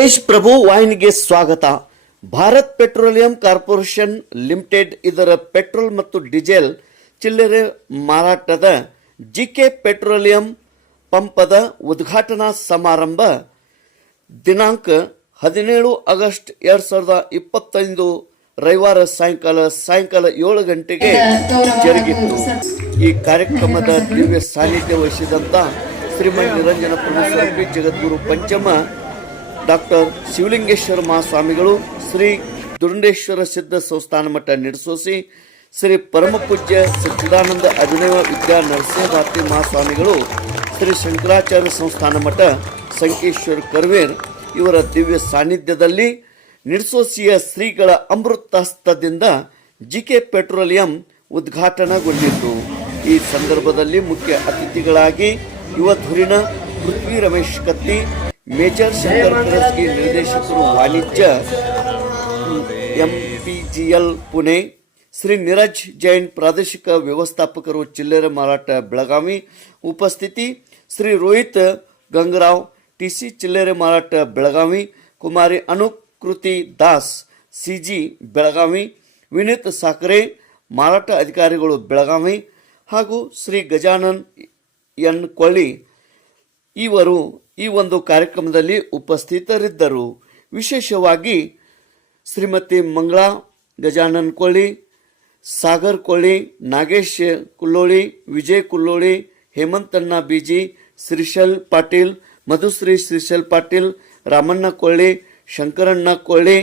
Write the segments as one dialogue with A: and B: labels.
A: ತೇಜ್ ಪ್ರಭು ವಾಹಿನಿಗೆ ಸ್ವಾಗತ. Bharat petroleum corporation limited ಇದರ ಪೆಟ್ರೋಲ್ ಮತ್ತು ಡೀಸೆಲ್ ಚಿಲ್ಲರೆ ಮಾರಾಟದ ಜಿಕೆ ಪೆಟ್ರೋಲಿಯಂ ಪಂಪದ ಉದ್ಘಾಟನಾ ಸಮಾರಂಭ ದಿನಾಂಕ ಹದಿನೇಳು ಆಗಸ್ಟ್ ಎರಡ್ ಸಾವಿರದ ಇಪ್ಪತ್ತೈದು ರವಿವಾರ ಸಾಯಂಕಾಲ ಸಾಯಂಕಾಲ ಏಳು ಗಂಟೆಗೆ ಜರುಗಿತ್ತು ಈ ಕಾರ್ಯಕ್ರಮದ ದಿವ್ಯ ಸಾನ್ನಿಧ್ಯ ವಹಿಸಿದಂತ ಶ್ರೀಮನ್ ನಿರಂಜನ ಸ್ವಾಮಿ ಜಗದ್ಗುರು ಪಂಚಮ ಡಾಕ್ಟರ್ ಶಿವಲಿಂಗೇಶ್ವರ ಮಹಾಸ್ವಾಮಿಗಳು ಶ್ರೀ ದುರುಂಡೇಶ್ವರ ಸಿದ್ಧ ಸಂಸ್ಥಾನ ಮಠ ಶ್ರೀ ಪರಮಪೂಜ್ಯ ಸಚ್ಚಿದಾನಂದ ಅಭಿನವ ವಿದ್ಯಾ ನರಸಿಂಹಭಾರತಿ ಮಹಾಸ್ವಾಮಿಗಳು, ಶ್ರೀ ಶಂಕರಾಚಾರ್ಯ ಸಂಸ್ಥಾನ ಮಠ ಸಂಕೇಶ್ವರ ಕರ್ವೇರ್ ಇವರ ದಿವ್ಯ ಸಾನ್ನಿಧ್ಯದಲ್ಲಿ ನಿರ್ಸೋಸಿಯ ಶ್ರೀಗಳ ಅಮೃತಹಸ್ತದಿಂದ ಜಿಕೆ ಪೆಟ್ರೋಲಿಯಂ ಉದ್ಘಾಟನೆಗೊಂಡಿತು. ಈ ಸಂದರ್ಭದಲ್ಲಿ ಮುಖ್ಯ ಅತಿಥಿಗಳಾಗಿ ಯುವ ಧುರಿನ ಪೃಥ್ವಿ ರಮೇಶ್ ಕತ್ತಿ ಮೇಜರ್ ಶಂಕರ್ ಟ್ರಸ್ಟ್ಗೆ ನಿರ್ದೇಶಕರು ವಾಣಿಜ್ಯ ಎಲ್ ಪುಣೆ, ಶ್ರೀ ನಿರಜ್ ಜೈನ್ ಪ್ರಾದೇಶಿಕ ವ್ಯವಸ್ಥಾಪಕರು ಚಿಲ್ಲರೆ ಮಾರಾಟ ಬೆಳಗಾವಿ ಉಪಸ್ಥಿತಿ, ಶ್ರೀ ರೋಹಿತ್ ಗಂಗರಾವ್ ಟಿ ಸಿ ಚಿಲ್ಲರೆ ಮಾರಾಟ ಬೆಳಗಾವಿ, ಕುಮಾರಿ ಅನುಕೃತಿ ದಾಸ್ ಸಿಜಿ ಬೆಳಗಾವಿ, ವಿನೀತ್ ಸಾಕರೆ ಮಾರಾಟ ಅಧಿಕಾರಿಗಳು ಬೆಳಗಾವಿ ಹಾಗೂ ಶ್ರೀ ಗಜಾನನ್ ಎನ್ ಕೊಳ್ಳಿ. ಇವರು ಈ ಒಂದು ಕಾರ್ಯಕ್ರಮದಲ್ಲಿ ಉಪಸ್ಥಿತರಿದ್ದರು. ವಿಶೇಷವಾಗಿ ಶ್ರೀಮತಿ ಮಂಗಳಾ, ಗಜಾನನ್ ಕೋಳಿ ಸಾಗರ್ ಕೋಳಿ ನಾಗೇಶ್ ಕುಲ್ಲೋಳಿ, ವಿಜಯ್ ಕುಲ್ಲೋಳಿ ಹೇಮಂತಣ್ಣ ಬಿಜಿ, ಶ್ರೀಶಲ್ ಪಾಟೀಲ್, ಮಧುಶ್ರೀ ಶ್ರೀಶಲ್ ಪಾಟೀಲ್, ರಾಮಣ್ಣ ಕೊಳ್ಳಿ, ಶಂಕರಣ್ಣ ಕೊಳ್ಳಿ,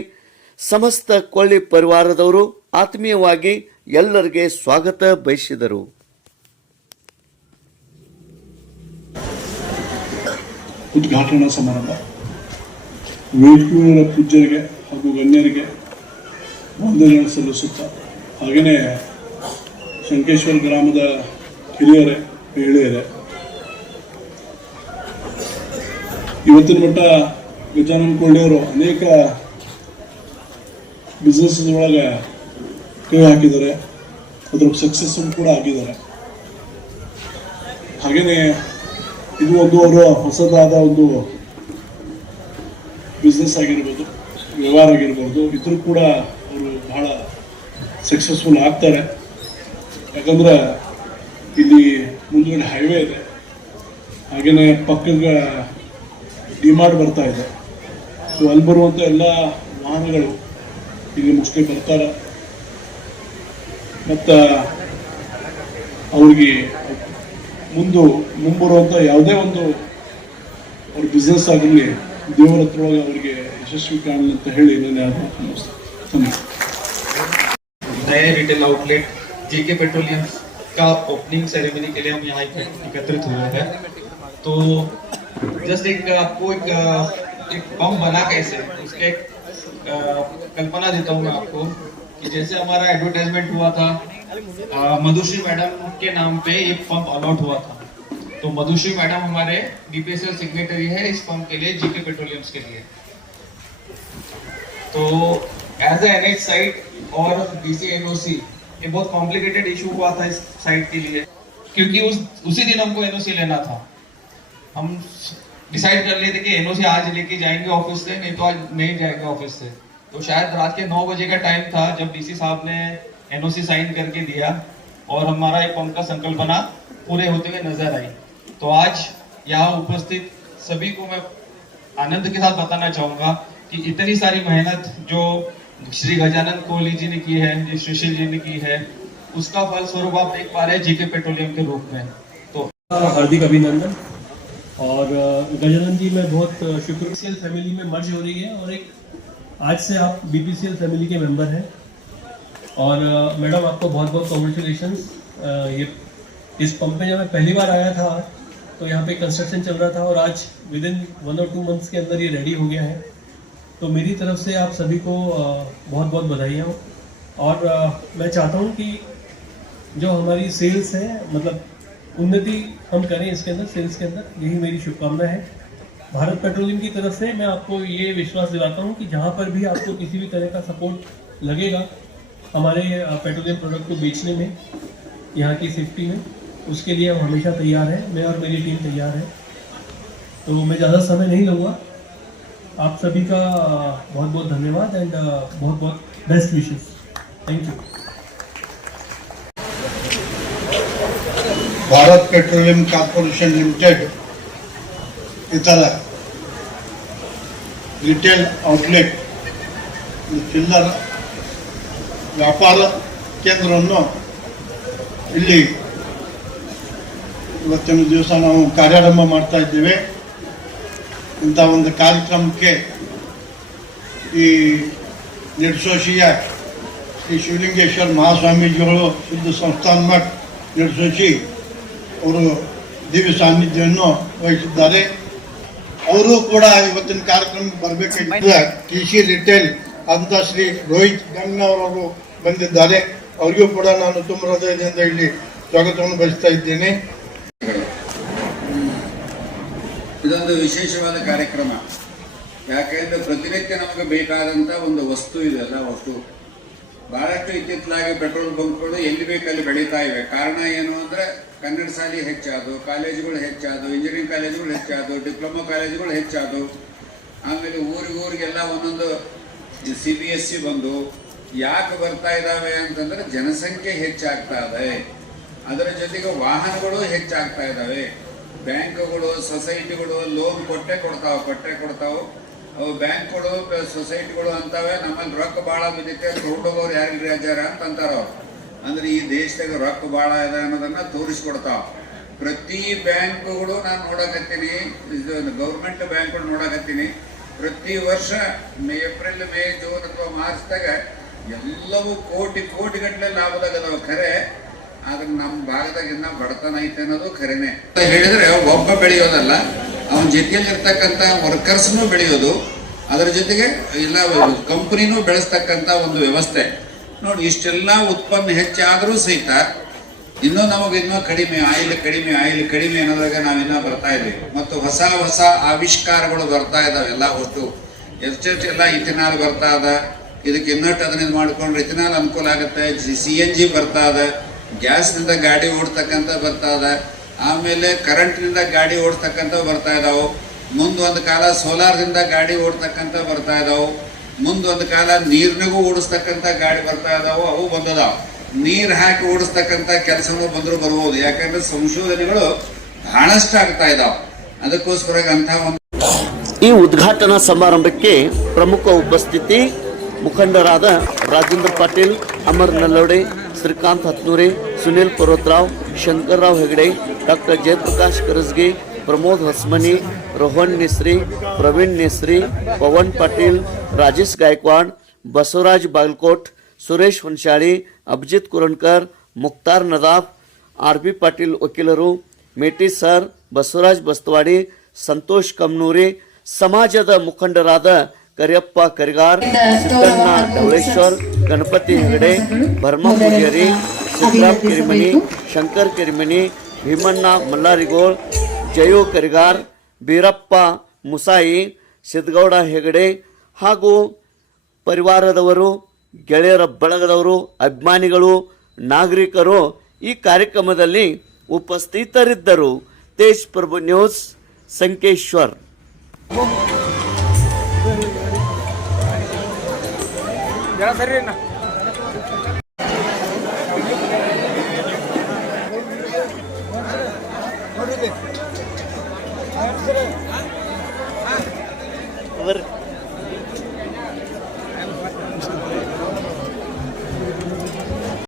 A: ಸಮಸ್ತ ಕೊಳ್ಳಿ ಪರಿವಾರದವರು ಆತ್ಮೀಯವಾಗಿ ಎಲ್ಲರಿಗೆ ಸ್ವಾಗತ ಬಯಸಿದರು.
B: ಉದ್ಘಾಟನಾ ಸಮಾರಂಭ. ವೇದಿಕೆಯ ಪೂಜ್ಯರಿಗೆ ಹಾಗೂ ಗಣ್ಯರಿಗೆ ವಂದನೆ ಸಲ್ಲಿಸುತ್ತಾ, ಹಾಗೆಯೇ ಶಂಕೇಶ್ವರ ಗ್ರಾಮದ ಹಿರಿಯರೇ, ಮಹಿಳೆಯರೇ. ಇವತ್ತಿನ ಮಟ್ಟ ಗಜಾನಂದ ಕೊಳ್ಳಿಯವರು ಅನೇಕ ಬಿಸ್ನೆಸ್ ಒಳಗೆ ಕೈ ಹಾಕಿದ್ದಾರೆ. ಅದ್ರ ಸಕ್ಸಸ್ಫುಲ್ ಕೂಡ ಆಗಿದ್ದಾರೆ. ಹಾಗೆಯೇ ಇದು ಒಂದು ಅವರು ಹೊಸದಾದ ಒಂದು ಬಿಸ್ನೆಸ್ ಆಗಿರ್ಬೋದು, ವ್ಯವಹಾರ ಆಗಿರ್ಬೋದು. ಇದ್ರೂ ಕೂಡ ಅವರು ಬಹಳ ಸಕ್ಸಸ್ಫುಲ್ ಆಗ್ತಾರೆ. ಯಾಕಂದ್ರೆ ಇಲ್ಲಿ ಮುಂದ್ಗಡೆ ಹೈವೇ ಇದೆ. ಹಾಗೆಯೇ ಪಕ್ಕದ ಡಿಮಾರ್ಟ್ ಬರ್ತಾ ಇದೆ. ಸೊ ಅಲ್ಲಿ ಬರುವಂಥ ಎಲ್ಲ ವಾಹನಗಳು ಇಲ್ಲಿ ಮೋಸ್ಟ್ಲಿ ಬರ್ತಾರೆ. ಮತ್ತು ಅವ್ರಿಗೆ ಮುಂದು ಮುಂಬರುವಂಥ ಯಾವುದೇ ಒಂದು ಅವ್ರ ಬಿಸ್ನೆಸ್ ಆಗಲಿ ದೇವರ ಹತ್ರ ಒಳಗೆ ಅವರಿಗೆ ಯಶಸ್ವಿ ಕಾಣಲಿ ಅಂತ ಹೇಳಿ ನಾನು ಹೇಳ್ತೀನಿ ಧನ್ಯವಾದ
C: नए रिटेल आउटलेट जेके पेट्रोलियम का ओपनिंग सेरेमनी के लिए हम यहाँ इक- एकत्रित हुए हैं तो जस्ट एक आपको एक एक बम बना कैसे उसका एक अ, कल्पना देता हूँ मैं आपको कि जैसे हमारा एडवर्टाइजमेंट हुआ था मधुश्री मैडम के नाम पे एक पंप अलॉट हुआ था। तो मधुश्री मैडम हमारे बीपीएसएल सिग्नेटरी है इस पंप के लिए जीके पेट्रोलियम्स के लिए। तो एज ए एनएच साइट और डीसीएनओसी ये बहुत कॉम्प्लिकेटेड इशू हुआ था इस साइट के लिए, क्योंकि उस, उसी दिन हमको एनओसी लेना था। हम डिसाइड कर लिए थे कि एनओसी आज लेके जाएँगे ऑफ़िस से, नहीं तो आज नहीं जाएँगे ऑफ़िस से। तो शायद रात के नौ बजे का टाइम था जब डीसी साहब ने एनओसी साइन करके दिया और हमारा एक पंप का संकल्पना पूरे होते हुए नज़र आई। तो आज यहाँ उपस्थित सभी को मैं आनंद के साथ बताना चाहूँगा कि इतनी सारी मेहनत जो श्री गजानंद कोहली जी ने की है जो श्रीशील जी ने की है, उसका फल स्वरूप आप देख पा रहे हैं जीके पेट्रोलियम के रूप में। तो
D: हार्दिक अभिनंदन। और गजानंद जी, मैं बहुत शुक्र फैमिली में मर्ज हो रही है और एक आज से आप बीपीसीएल फैमिली के मेंबर हैं। और मैडम आपको बहुत बहुत कॉन्ग्रेचुलेशन ये, इस पंप में जब मैं पहली बार आया था तो यहाँ पे कंस्ट्रक्शन चल रहा था और आज विद इन वन और टू मंथ्स के अंदर ये रेडी हो गया है। तो मेरी तरफ़ से आप सभी को बहुत बहुत बधाइयाँ। हो और मैं चाहता हूँ कि जो हमारी सेल्स है मतलब उन्नति हम करें इसके अंदर सेल्स के अंदर, यही मेरी शुभकामना है। भारत पेट्रोलियम की तरफ़ से मैं आपको ये विश्वास दिलाता हूँ कि जहाँ पर भी आपको किसी भी तरह का सपोर्ट लगेगा, हमारे पेट्रोलियम प्रोडक्ट को बेचने में, यहाँ की सेफ्टी में, उसके लिए हम हमेशा तैयार हैं। मैं और मेरी टीम तैयार है। तो मैं ज़्यादा समय नहीं लूँगा। आप सभी का बहुत बहुत धन्यवाद एंड बहुत बहुत best wishes thank you
E: Bharat petroleum corporation limited ಇತರ ರಿಟೇಲ್ ಔಟ್ಲೆಟ್ ಚಿಲ್ಲರ್ ವ್ಯಾಪಾರ ಕೇಂದ್ರವನ್ನು ಇಲ್ಲಿ ಇವತ್ತಿನ ದಿವಸ ನಾವು ಕಾರ್ಯಾರಂಭ ಮಾಡ್ತಾ ಇದ್ದೇವೆ ಇಂಥ ಒಂದು ಕಾರ್ಯಕ್ರಮಕ್ಕೆ ಈ ನಿರ್ಸೋಶಿಯ ಶ್ರೀ ಶಿವಲಿಂಗೇಶ್ವರ ಮಹಾಸ್ವಾಮೀಜಿಗಳು ಶುದ್ಧ ಸಂಸ್ಥಾನ ಮಠ ನಿರ್ಸೋಶಿ ಅವರು ದಿವ್ಯ ಸಾನ್ನಿಧ್ಯವನ್ನು ವಹಿಸಿದ್ದಾರೆ ಅವರು ಕೂಡ ಇವತ್ತಿನ ಕಾರ್ಯಕ್ರಮಕ್ಕೆ ಬರಬೇಕಿದ್ದ ಟಿ ಸಿ ರಿಟೇಲ್ ಅಂತ ಶ್ರೀ ರೋಹಿತ್ ಗಂಗ್ನವರವರು ಬಂದಿದ್ದಾರೆ. ಅವರಿಗೂ ಕೂಡ ನಾನು ತುಂಬ ಹೃದಯದಿಂದ ಇಲ್ಲಿ ಸ್ವಾಗತವನ್ನು ಬಯಸ್ತಾ ಇದ್ದೇನೆ.
F: ಇದೊಂದು ವಿಶೇಷವಾದ ಕಾರ್ಯಕ್ರಮ. ಯಾಕೆಂದ್ರೆ ಪ್ರತಿನಿತ್ಯ ನಮಗೆ ಬೇಕಾದಂತ ಒಂದು ವಸ್ತು ಇದೆ ಅಲ್ಲ, ವಸ್ತು. ಬಹಳಷ್ಟು ಇತ್ತಿತ್ತಲಾಗಿ ಪೆಟ್ರೋಲ್ ಬಂಕ್ಗಳು ಎಲ್ಲಿ ಬೇಕಲ್ಲಿ ಬೆಳೀತಾ ಇವೆ. ಕಾರಣ ಏನು ಅಂದ್ರೆ ಕನ್ನಡ ಶಾಲೆ ಹೆಚ್ಚಾದವು ಕಾಲೇಜುಗಳು ಹೆಚ್ಚಾದವು ಇಂಜಿನಿಯರಿಂಗ್ ಕಾಲೇಜುಗಳು ಹೆಚ್ಚಾದು, ಡಿಪ್ಲೊಮಾ ಕಾಲೇಜುಗಳು ಹೆಚ್ಚಾದವು ಆಮೇಲೆ ಊರಿಗೆ ಊರಿಗೆಲ್ಲ ಒಂದೊಂದು ಸಿ ಬಿ ಎಸ್ ಸಿ ಬಂದು ಯಾಕೆ ಬರ್ತಾ ಇದ್ದಾವೆ ಅಂತಂದ್ರೆ ಜನಸಂಖ್ಯೆ ಹೆಚ್ಚಾಗ್ತಾ ಇದೆ. ಅದರ ಜೊತೆಗೆ ವಾಹನಗಳು ಹೆಚ್ಚಾಗ್ತಾ ಇದ್ದಾವೆ ಬ್ಯಾಂಕ್ಗಳು, ಸೊಸೈಟಿಗಳು ಲೋನ್ ಕೊಟ್ಟೆ ಕೊಡ್ತಾವ ಕೊಟ್ಟೆ ಕೊಡ್ತಾವ. ಅವು ಬ್ಯಾಂಕ್ಗಳು ಸೊಸೈಟಿಗಳು ಅಂತವೆ. ನಮ್ಮಲ್ಲಿ ರೊಕ್ಕ ಭಾಳ ಬಿದ್ದೈತೆ ತಗೊಂಡೋಗೋರು ಯಾರಿಗೆ ರಾಜ್ಯಾರ ಅಂತ ಅಂತಾರ ಅವ್ರು. ಅಂದ್ರೆ ಈ ದೇಶದಾಗ ರೊಕ್ಕ ಭಾಳ ಇದೆ ಅನ್ನೋದನ್ನ ತೋರಿಸ್ಕೊಡ್ತಾವ. ಪ್ರತಿ ಬ್ಯಾಂಕ್ಗಳು ನಾನು ನೋಡಕತ್ತೀನಿ ಗೌರ್ಮೆಂಟ್ ಬ್ಯಾಂಕ್ಗಳು ನೋಡಕತ್ತೀನಿ. ಪ್ರತಿ ವರ್ಷ ಮೇ, ಏಪ್ರಿಲ್, ಮೇ, ಜೂನ್ ಅಥವಾ ಮಾರ್ಚ್ದಾಗ ಎಲ್ಲವೂ ಕೋಟಿ ಕೋಟಿ ಗಟ್ಟಲೆ ಲಾಭದಾಗ ಅದಾವ. ಖರೆ ಆದ್ರೆ ನಮ್ಮ ಭಾಗದಾಗ ಇನ್ನ ಬಡತನ ಐತೆ ಅನ್ನೋದು ಖರೇನೆ ಹೇಳಿದ್ರೆ ಒಬ್ಬ ಬೆಳೆಯೋದಲ್ಲ, ಅವನ ಜೊತೆಯಲ್ಲಿ ಇರ್ತಕ್ಕಂಥ ವರ್ಕರ್ಸ್ನು ಬೆಳೆಯೋದು, ಅದರ ಜೊತೆಗೆ ಇಲ್ಲ ಕಂಪನಿನೂ ಬೆಳೆಸ್ತಕ್ಕಂಥ ಒಂದು ವ್ಯವಸ್ಥೆ. ನೋಡಿ, ಇಷ್ಟೆಲ್ಲ ಉತ್ಪನ್ನ ಹೆಚ್ಚಾದರೂ ಸಹಿತ ಇನ್ನೂ ನಮಗೆ ಇನ್ನೂ ಕಡಿಮೆ, ಆಯಿಲ್ ಕಡಿಮೆ ಆಯಿಲ್ ಕಡಿಮೆ ಅನ್ನೋದ್ರಾಗ ನಾವಿನ್ನೂ ಬರ್ತಾ ಇದ್ವಿ ಮತ್ತು ಹೊಸ ಹೊಸ ಆವಿಷ್ಕಾರಗಳು ಬರ್ತಾ ಇದ್ದಾವೆ ಎಲ್ಲ ಒಟ್ಟು. ಎಷ್ಟೆಷ್ಟೆಲ್ಲ ಇಥಿನಾಲ್ ಬರ್ತಾ ಇದೆ ಇದಕ್ಕೆ ಇನ್ನಷ್ಟು ಅದನ್ನ ಮಾಡ್ಕೊಂಡ್ರೆ ಇಥಿನಾಲ್ ಅನುಕೂಲ ಆಗುತ್ತೆ, ಸಿ ಎನ್ ಜಿ ಬರ್ತಾ ಅದ. ಗ್ಯಾಸ್ನಿಂದ ಗಾಡಿ ಓಡ್ತಕ್ಕಂಥ ಬರ್ತಾ ಇದೆ. ಆಮೇಲೆ ಕರೆಂಟ್ನಿಂದ ಗಾಡಿ ಓಡ್ತಕ್ಕಂಥ ಬರ್ತಾ ಇದ್ದಾವೆ ಮುಂದೊಂದು ಕಾಲ ಸೋಲಾರ್ದಿಂದ ಗಾಡಿ ಓಡ್ತಕ್ಕಂಥ ಬರ್ತಾ ಇದ್ದಾವೆ ಮುಂದೊಂದು ಕಾಲ ನೀರಿನಿಗೂ ಓಡಿಸ್ತಕ್ಕಂಥ ಗಾಡಿ ಬರ್ತಾ ಇದ್ದಾವೆ ಅವು ಬಂದದಾವ. ನೀರು ಹಾಕಿ ಓಡಿಸ್ತಕ್ಕಂಥ ಕೆಲಸನೂ ಬಂದರೂ ಬರ್ಬೋದು. ಯಾಕಂದ್ರೆ ಸಂಶೋಧನೆಗಳು ಬಹಳಷ್ಟು ಆಗ್ತಾ ಇದಾವ. ಅದಕ್ಕೋಸ್ಕರ ಅಂತ ಒಂದು
A: ಈ ಉದ್ಘಾಟನಾ ಸಮಾರಂಭಕ್ಕೆ ಪ್ರಮುಖ ಉಪಸ್ಥಿತಿ ಮುಖಂಡರಾದ Rajendra Patil, Amar Nallode Srikanth Hatnure Sunil Parvatarao Shankarrao Hegde doctor Jayaprakash Karasge Pramod Hasmani Rohan Nesari Praveen Nesari Pavan Patil Rajesh Gaikwad Basavaraj Bagalkot Suresh Honshali Abhijit Kurankar Mukhtar Nadaf R B Patil ವಕೀಲರು ಮೇಟಿ sir Basavaraj ಬಸ್ತವಾಡಿ Santosh ಕಮ್ನೂರಿ ಸಮಾಜದ ಮುಖಂಡರಾದ ಕರಿಯಪ್ಪ ಕರಿಗಾರ್ ಸಿದ್ದಣ್ಣ ಢವಳೇಶ್ವರ್ ಗಣಪತಿ ಹೆಗಡೆ ಭರ್ಮ ಪೂಜಾರಿ ಸಿದ್ದರಾಮ್ ಕಿರಿಮನಿ, ಶಂಕರ್ ಕಿರಿಮಣಿ ಭೀಮಣ್ಣ ಮಲ್ಲಾರಿಗೋಳ್, ಜಯೋ ಕರಿಗಾರ್, ಬೀರಪ್ಪ ಮುಸಾಯಿ, ಸಿದ್ಧಗೌಡ ಹೆಗಡೆ ಹಾಗೂ ಪರಿವಾರದವರು, ಗೆಳೆಯರ ಬಳಗದವರು, ಅಭಿಮಾನಿಗಳು, ನಾಗರಿಕರು ಈ ಕಾರ್ಯಕ್ರಮದಲ್ಲಿ ಉಪಸ್ಥಿತರಿದ್ದರು. ತೇಜ್ ಪ್ರಭು ನ್ಯೂಸ್, ಸಂಕೇಶ್ವರ್.
G: ಸರಿ Thank you.